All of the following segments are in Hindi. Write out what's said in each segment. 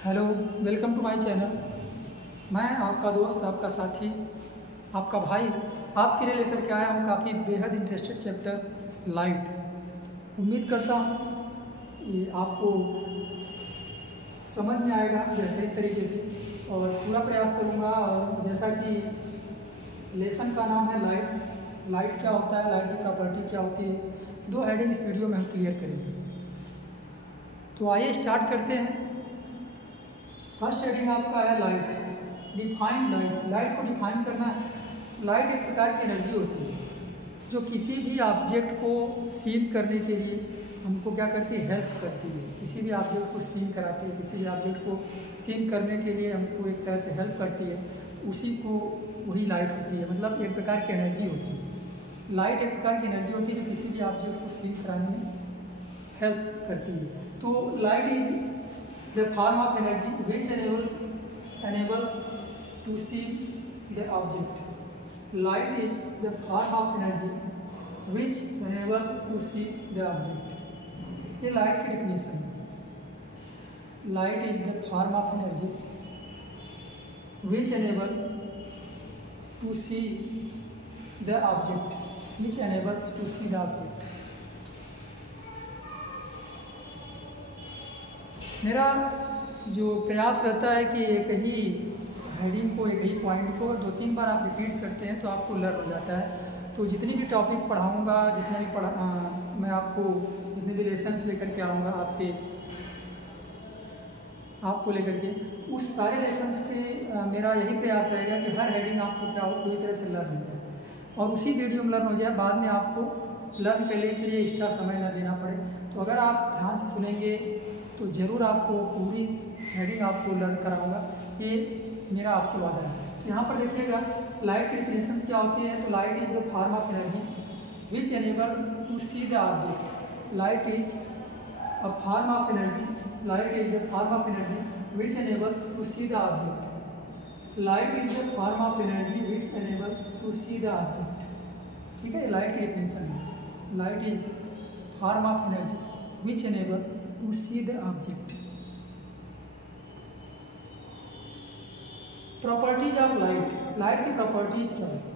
Hello, welcome to my channel. मैं आपका दोस्त, आपका साथी, आपका भाई आपके लिए लेकर के आया हूँ काफ़ी बेहद इंटरेस्टेड चैप्टर लाइट। उम्मीद करता हूँ ये आपको समझ में आएगा बेहतरीन तरीके से और पूरा प्रयास करूँगा। और जैसा कि लेसन का नाम है लाइट, लाइट क्या होता है, लाइट की प्रॉपर्टी क्या होती है, दो हेडिंग इस वीडियो में हम क्लियर करेंगे। तो आइए स्टार्ट करते हैं। फर्स्ट हेडिंग आपका है लाइट। Define light. लाइट को डिफाइन करना है। लाइट एक प्रकार की एनर्जी होती है जो किसी भी ऑब्जेक्ट को सीन करने के लिए हमको क्या करती है, हेल्प करती है। किसी भी ऑब्जेक्ट को सीन कराती है, किसी भी ऑब्जेक्ट को सीन करने के लिए हमको एक तरह से हेल्प करती है, उसी को वही लाइट होती है। मतलब एक प्रकार की एनर्जी होती है। लाइट एक प्रकार की एनर्जी होती है जो किसी भी ऑब्जेक्ट को सीन कराने में हेल्प करती है। तो light is the form of energy which enable to see the object. Light is the form of energy which enable to see the object. ये लाइट की डेफिनेशन है। Light is the form of energy which enable to see the object. Which enables to see the object. मेरा जो प्रयास रहता है कि एक ही हेडिंग को, एक ही पॉइंट को दो तीन बार आप रिपीट करते हैं तो आपको लर्न हो जाता है। तो जितनी भी टॉपिक पढ़ाऊँगा, जितने भी मैं आपको जितने भी लेसन्स लेकर के आऊँगा आपको लेकर के, उस सारे लेसन्स के मेरा यही प्रयास रहेगा कि हर हेडिंग आपको क्या हो, पूरी तरह से लर्न हो जाए और उसी वीडियो में लर्न हो जाए। बाद में आपको लर्न करने के लिए एक्स्ट्रा समय ना देना पड़े। तो अगर आप ध्यान से सुनेंगे तो ज़रूर आपको पूरी हेडिंग आपको लर्न कराऊंगा, ये मेरा आपसे वादा है। तो यहाँ पर देखिएगा लाइट की डेफिनेशन क्या होती है। तो light is the form of energy which enable to see the object. Light is a form of energy. Light is the form of energy which enables to see the object. Light is the form of energy which enables to see the object. ठीक है, लाइट की डेफिनेशन है। Light is the form of energy which enable to see the object. Properties of light. Light की प्रॉपर्टीज क्या होती है?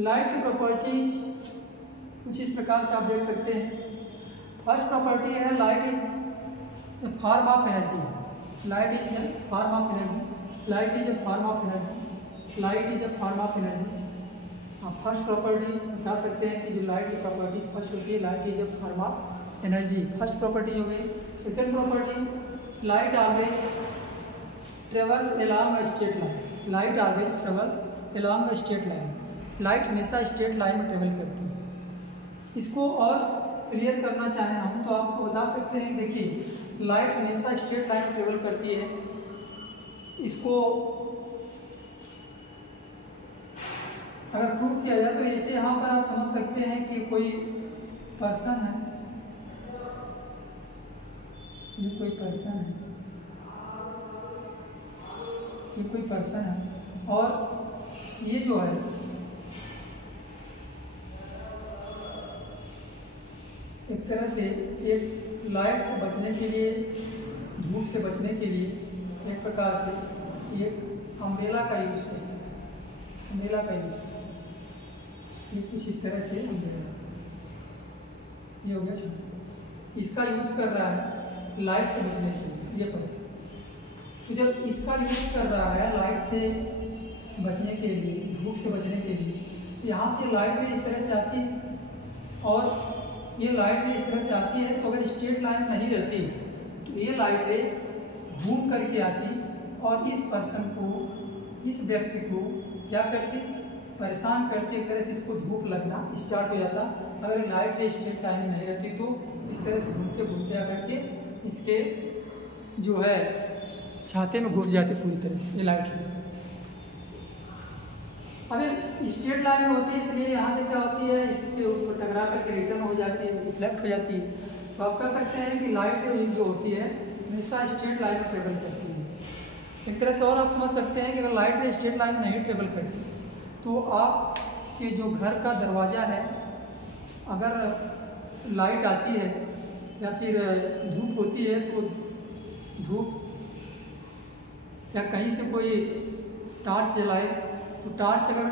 लाइट की प्रॉपर्टीज कुछ इस प्रकार से आप देख सकते हैं। फर्स्ट प्रॉपर्टी है light is a form of energy. Light is a form of energy. Light is a form of energy. Light is a form of energy. आप फर्स्ट प्रॉपर्टी बता सकते हैं कि जो लाइट की प्रॉपर्टीज फर्स्ट होती है, light is a form of energy, first property हो गई। Second property, light always travels along a straight line. Light always travels along a straight line. Light हमेशा स्ट्रेट लाइन में ट्रेवल करती है। इसको और क्लियर करना चाहें हम तो आपको बता सकते हैं, देखिए लाइट हमेशा स्ट्रेट लाइन में ट्रेवल करती है। इसको अगर प्रूव किया जाए तो ऐसे यहाँ पर आप समझ सकते हैं कि कोई पर्सन है, ये कोई पर्सन है, ये कोई पर्सन है और ये जो है एक तरह से एक लाइट से बचने के लिए, धूप से बचने के लिए एक प्रकार से एक अम्ब्रेला का यूज करते हैं। अम्ब्रेला का यूज करते हैं, ये कुछ इस तरह से अम्ब्रेला, ये हो गया, इसका यूज कर रहा है लाइट से बचने के लिए ये पर्सन। तो जब इसका यूज कर रहा है लाइट से बचने के लिए, धूप से बचने के लिए, तो यहाँ से लाइट भी इस तरह से आती है और ये लाइट भी इस तरह से आती है। तो अगर स्ट्रेट लाइन नहीं रहती तो ये लाइट रे घूम करके आती और इस पर्सन को, इस व्यक्ति को क्या करती, परेशान करती, एक तरह से इसको धूप लगना स्टार्ट हो जाता। अगर लाइट रे स्ट्रेट लाइन नहीं रहती तो इस तरह से घूमते घूमते आकर के इसके जो है छाते में घुस जाते पूरी तरह से ये लाइट रे। अभी स्ट्रेट लाइन में होती है, इसलिए यहाँ से क्या होती है, इसके ऊपर टकरा करके रिटर्न हो जाती है, रिफ्लेक्ट हो जाती है। तो आप कह सकते हैं कि लाइट जो होती है हमेशा स्ट्रेट लाइन में ट्रेवल करती है। एक तरह से और आप समझ सकते हैं कि अगर लाइट स्ट्रेट लाइन में नहीं ट्रेवल करती तो आपके जो घर का दरवाज़ा है, अगर लाइट आती है या फिर धूप होती है तो धूप या कहीं से कोई टार्च जलाए, तो टार्च अगर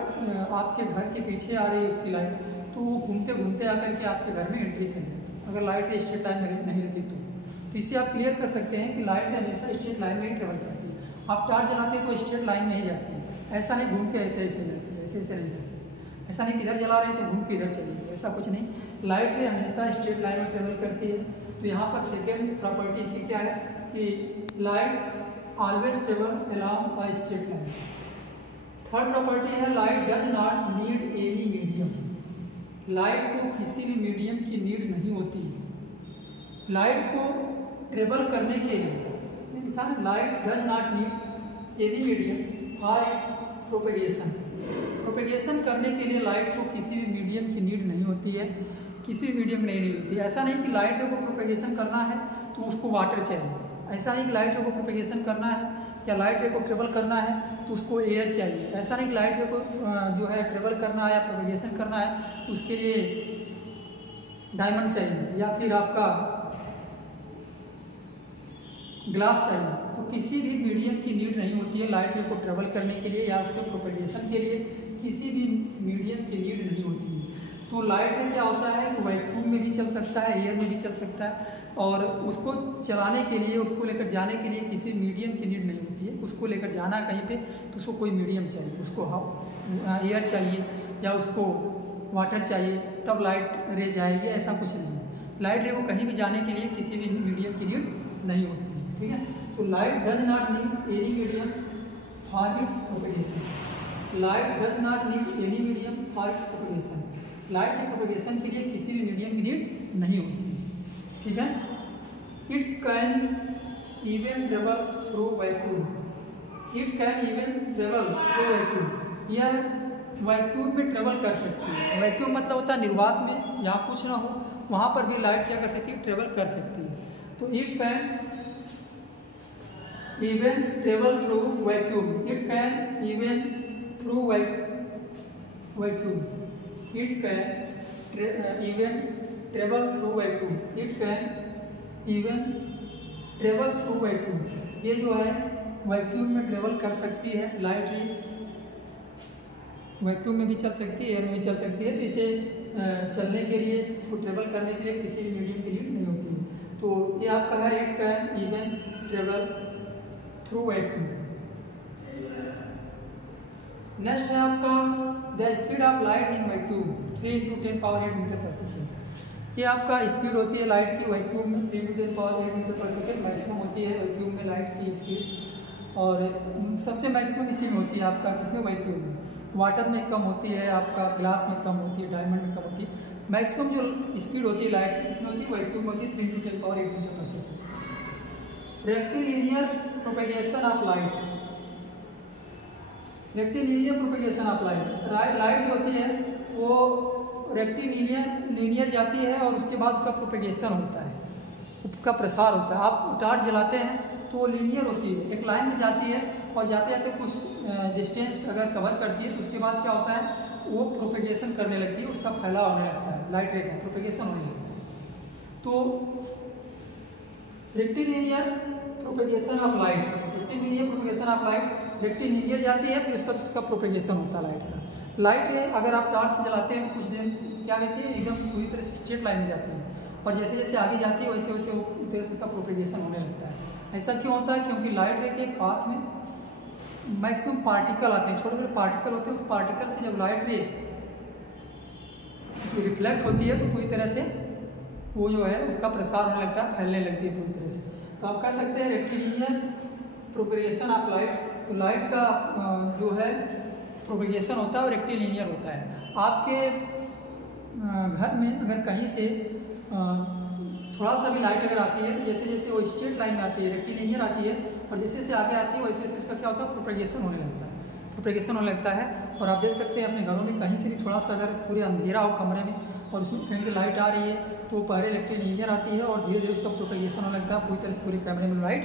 आपके घर के पीछे आ रही है उसकी लाइट, तो वो घूमते घूमते आकर के आपके घर में एंट्री कर जाती है, अगर लाइट स्ट्रेट लाइन में नहीं रहती तो इससे आप क्लियर कर सकते हैं कि लाइट हमेशा स्ट्रेट लाइन में ही ट्रेवल करती है। आप टार्च जलाते हैं तो स्ट्रेट लाइन में ही जाती है, ऐसा नहीं घूम के ऐसे ऐसे जाती है, ऐसे ऐसे नहीं जाती है, ऐसा नहीं कि इधर जला रहे हैं तो घूम के इधर चलेगी, ऐसा कुछ नहीं। लाइट भी हमेशा स्ट्रेट लाइन में ट्रेवल करती है। तो यहाँ पर सेकेंड प्रॉपर्टी इसकी क्या है कि light always travel along a straight line. Third property है light does not need any medium. Light को किसी भी मीडियम की नीड नहीं होती। लाइट को ट्रेवल करने के लिए लिखा है light does not need any medium for its propagation. Propagation करने के लिए लाइट को किसी भी मीडियम की नीड नहीं होती है, किसी भी मीडियम की नहीं होती है। ऐसा नहीं कि लाइट को प्रोपेगेशन करना है तो उसको वाटर चाहिए, ऐसा नहीं कि लाइट को प्रोपेगेशन करना है या लाइट रे को ट्रेवल करना है तो उसको एयर चाहिए, ऐसा नहीं कि लाइट रे को जो है ट्रेवल करना है या प्रोपेगेशन करना है तो उसके लिए डायमंड चाहिए या फिर आपका ग्लास चाहिए। तो किसी भी मीडियम की नीड नहीं होती है लाइट रे को ट्रेवल करने के लिए या उसको प्रोपेगेशन के लिए, किसी भी मीडियम की नीड नहीं होती है। तो लाइट रे क्या होता है कि वैक्यूम में भी चल सकता है, एयर में भी चल सकता है, और उसको चलाने के लिए, उसको लेकर जाने के लिए किसी मीडियम की नीड नहीं होती है। उसको लेकर जाना है कहीं पे तो उसको कोई मीडियम चाहिए, उसको एयर चाहिए या उसको वाटर चाहिए, तब लाइट रे जाएगी, ऐसा कुछ नहीं है। लाइट रे को कहीं भी जाने के लिए किसी भी मीडियम की नीड नहीं होती है, ठीक है। तो light does not need any medium for its propagation. Light does not need any medium for its propagation. Light के प्रोपेगेशन के लिए किसी भी मीडियम की नीड नहीं होती, ठीक है। It can even travel through vacuum. It can even travel through vacuum. यह वैक्यूम में ट्रेवल कर सकती है। वैक्यूम मतलब होता है निर्वात में, जहाँ कुछ ना हो वहाँ पर भी लाइट क्या कर सकती है, ट्रेवल कर सकती है। तो it can even travel through vacuum. It can even through vacuum. It can even travel through vacuum. It can even travel through vacuum. ये जो है वैक्यूम में ट्रेवल कर सकती है लाइट रे, वैक्यूम में भी चल सकती है, एयर में भी चल सकती है। तो इसे चलने के लिए, इसको ट्रेवल करने के लिए किसी भी मीडियम की नीड नहीं होती है। तो ये आपका है it can even travel through vacuum. Next है आपका the speed of light in vacuum 3 × 10⁸ metre per second. ये आपका स्पीड होती है लाइट की वैक्यूम में 3 × 10⁸ मीटर पर सेकेंड मैक्सिमम होती है वैक्यूम में लाइट की स्पीड। और सबसे मैक्सिमम इसी में होती है आपका, किसमें, वैक्यूम में। वाटर में कम होती है, आपका ग्लास में कम होती है, डायमंड में कम होती है। मैक्सिमम जो स्पीड होती है लाइट की इसमें होती है वैक्यूम में होती है 3 × 10⁸ metre per second. Rectilinear propagation of light. Rectilinear propagation of light. Light जो होती है वो रेक्टिलिनियर जाती है और उसके बाद उसका प्रोपेगेशन होता है, उसका प्रसार होता है। आप टार्च जलाते हैं तो वो लीनियर होती है, एक लाइन में जाती है और जाते जाते कुछ डिस्टेंस अगर कवर करती है तो उसके बाद क्या होता है, वो प्रोपेगेशन करने लगती है, उसका फैलाव होने लगता है, लाइट रे का प्रोपेगेशन होने लगता है। तो rectilinear propagation of light, rectilinear propagation of light, rectilinear जाती है फिर उसका प्रोपेगेशन होता है लाइट का। लाइट रे अगर आप टार्च से जलाते हैं कुछ देर क्या कहती है, एकदम पूरी तरह से स्ट्रेट लाइन में जाती है, और जैसे जैसे आगे जाती है वैसे वैसे वो तरह से उसका प्रोपेगेशन होने लगता है। ऐसा क्यों होता है, क्योंकि लाइट रे के पाथ में मैक्सिमम पार्टिकल आते हैं, छोटे छोटे पार्टिकल होते हैं। उस पार्टिकल से जब लाइट रे रिफ्लेक्ट होती है तो पूरी तरह से वो जो है उसका प्रसार होने लगता है, फैलने लगती है पूरी तरह से। तो आप कह सकते हैं रेक्टिलिनियर प्रोपेगेशन ऑफ लाइट। तो लाइट का जो है प्रोपेगेशन होता है और रेक्टिलिनियर होता है। आपके घर में अगर कहीं से थोड़ा सा भी लाइट अगर आती है तो जैसे जैसे वो स्ट्रेट लाइन में आती है, रेक्टिलिनियर आती है, और जैसे जैसे आगे आती है वैसे वैसे उसका क्या होता है, प्रोपेगेशन होने लगता है, प्रोपेगेशन होने लगता है। और आप देख सकते हैं अपने घरों में कहीं से भी थोड़ा सा अगर पूरे अंधेरा हो कमरे में और उसमें कहीं से लाइट आ रही है तो पहले रेक्टिलिनियर आती है और धीरे धीरे उसका प्रोपेगेशन होने लगता है, पूरी तरह से पूरे कैमरे में लाइट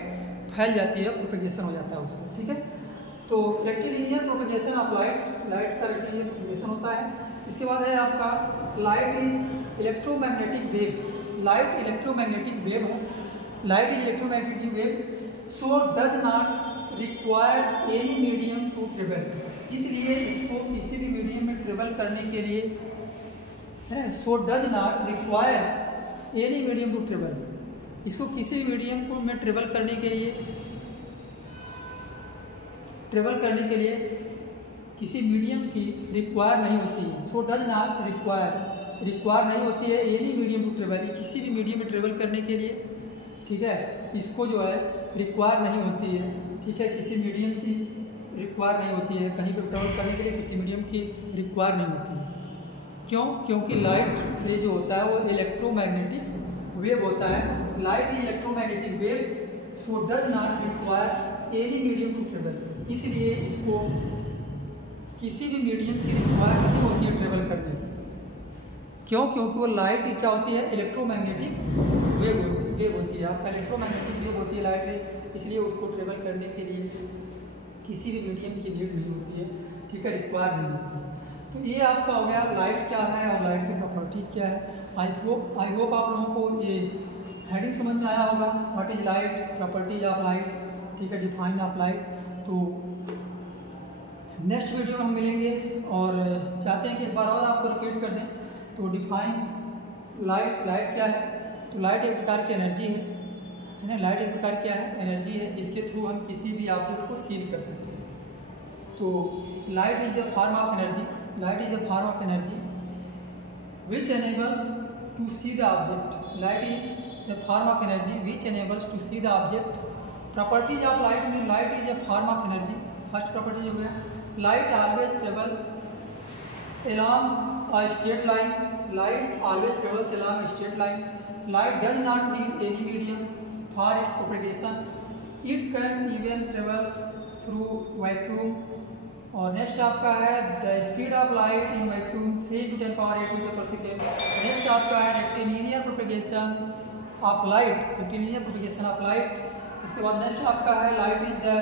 फैल जाती है, प्रोपेगेशन हो जाता है उसका, ठीक है। तो rectilinear propagation of light, light का रेक्टिलिनियर प्रोपेगेशन होता है। इसके बाद है आपका light is electromagnetic wave. Light electromagnetic wave है। Light is electromagnetic wave so does not require any medium to travel, इसलिए इसको किसी भी मीडियम में ट्रेवल करने के लिए है, so does not require any medium to travel, इसको किसी भी मीडियम को में ट्रेवल करने के लिए किसी मीडियम की रिक्वायर नहीं होती है। सो डज नॉट रिक्वायर नहीं होती है एनी मीडियम टू ट्रेवल, किसी भी मीडियम में ट्रेवल करने के लिए, ठीक है, इसको जो है रिक्वायर नहीं होती है, ठीक है, किसी मीडियम की रिक्वायर नहीं होती है, कहीं पर ट्रेवल करने के लिए किसी मीडियम की रिक्वायर नहीं होती है। क्यों? क्योंकि लाइट रे जो होता है वो इलेक्ट्रोमैग्नेटिक वेव होता है, light is electromagnetic wave, so does not require any medium to travel, इसलिए इसको किसी भी मीडियम की रिक्वायर नहीं होती है ट्रेवल करने की। क्यों? क्योंकि वो लाइट क्या होती है, इलेक्ट्रोमैग्नेटिक वेव होती है, आपका इलेक्ट्रोमैग्नेटिक वेव होती है लाइट रे, इसलिए उसको ट्रेवल करने के लिए किसी भी मीडियम की नीड नहीं होती है, ठीक है, रिक्वायर नहीं होती है। तो ये आपका हो गया लाइट क्या है और लाइट की प्रॉपर्टीज़ क्या है। आई होप आप लोगों को ये हेडिंग समझ में आया होगा, what is light, properties of light, ठीक है, डिफाइन ऑफ लाइट। तो नेक्स्ट वीडियो में हम मिलेंगे और चाहते हैं कि एक बार और आपको रिपीट कर दें। तो डिफाइन लाइट क्या है, तो लाइट एक प्रकार की एनर्जी है ना, लाइट एक प्रकार क्या है, एनर्जी है, जिसके थ्रू हम किसी भी ऑब्जेक्ट को सील कर सकते हैं। तो light is the form of energy, light is the form of energy which enables to see the object, light is the form of energy which enables to see the object. Properties of light में light is a form of energy, first property हो गया, light always travels along a straight line, light always travels along a straight line, light does not need any medium for its propagation, it can even travel through vacuum। और नेक्स्ट आपका है the speed of light in vacuum 3 × 10⁸ metre per second. Next आपका है rectilinear propagation of light, rectilinear propagation of light. इसके बाद नेक्स्ट आपका है light is the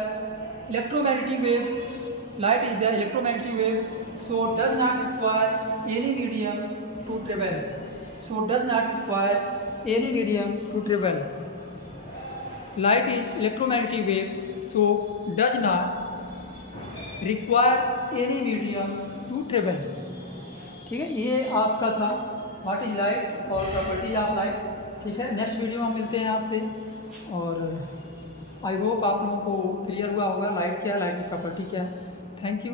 electromagnetic wave, light is the electromagnetic wave, so does not require any medium to travel, so does not require any medium to travel, light is electromagnetic wave, so does not require any medium to travel। ठीक है, ये आपका था व्हाट इज लाइट और प्रॉपर्टी ऑफ लाइट। ठीक है, नेक्स्ट वीडियो में मिलते हैं आपसे और आई होप आप लोगों को क्लियर हुआ होगा लाइट क्या है, लाइट की प्रॉपर्टी क्या है। Thank you.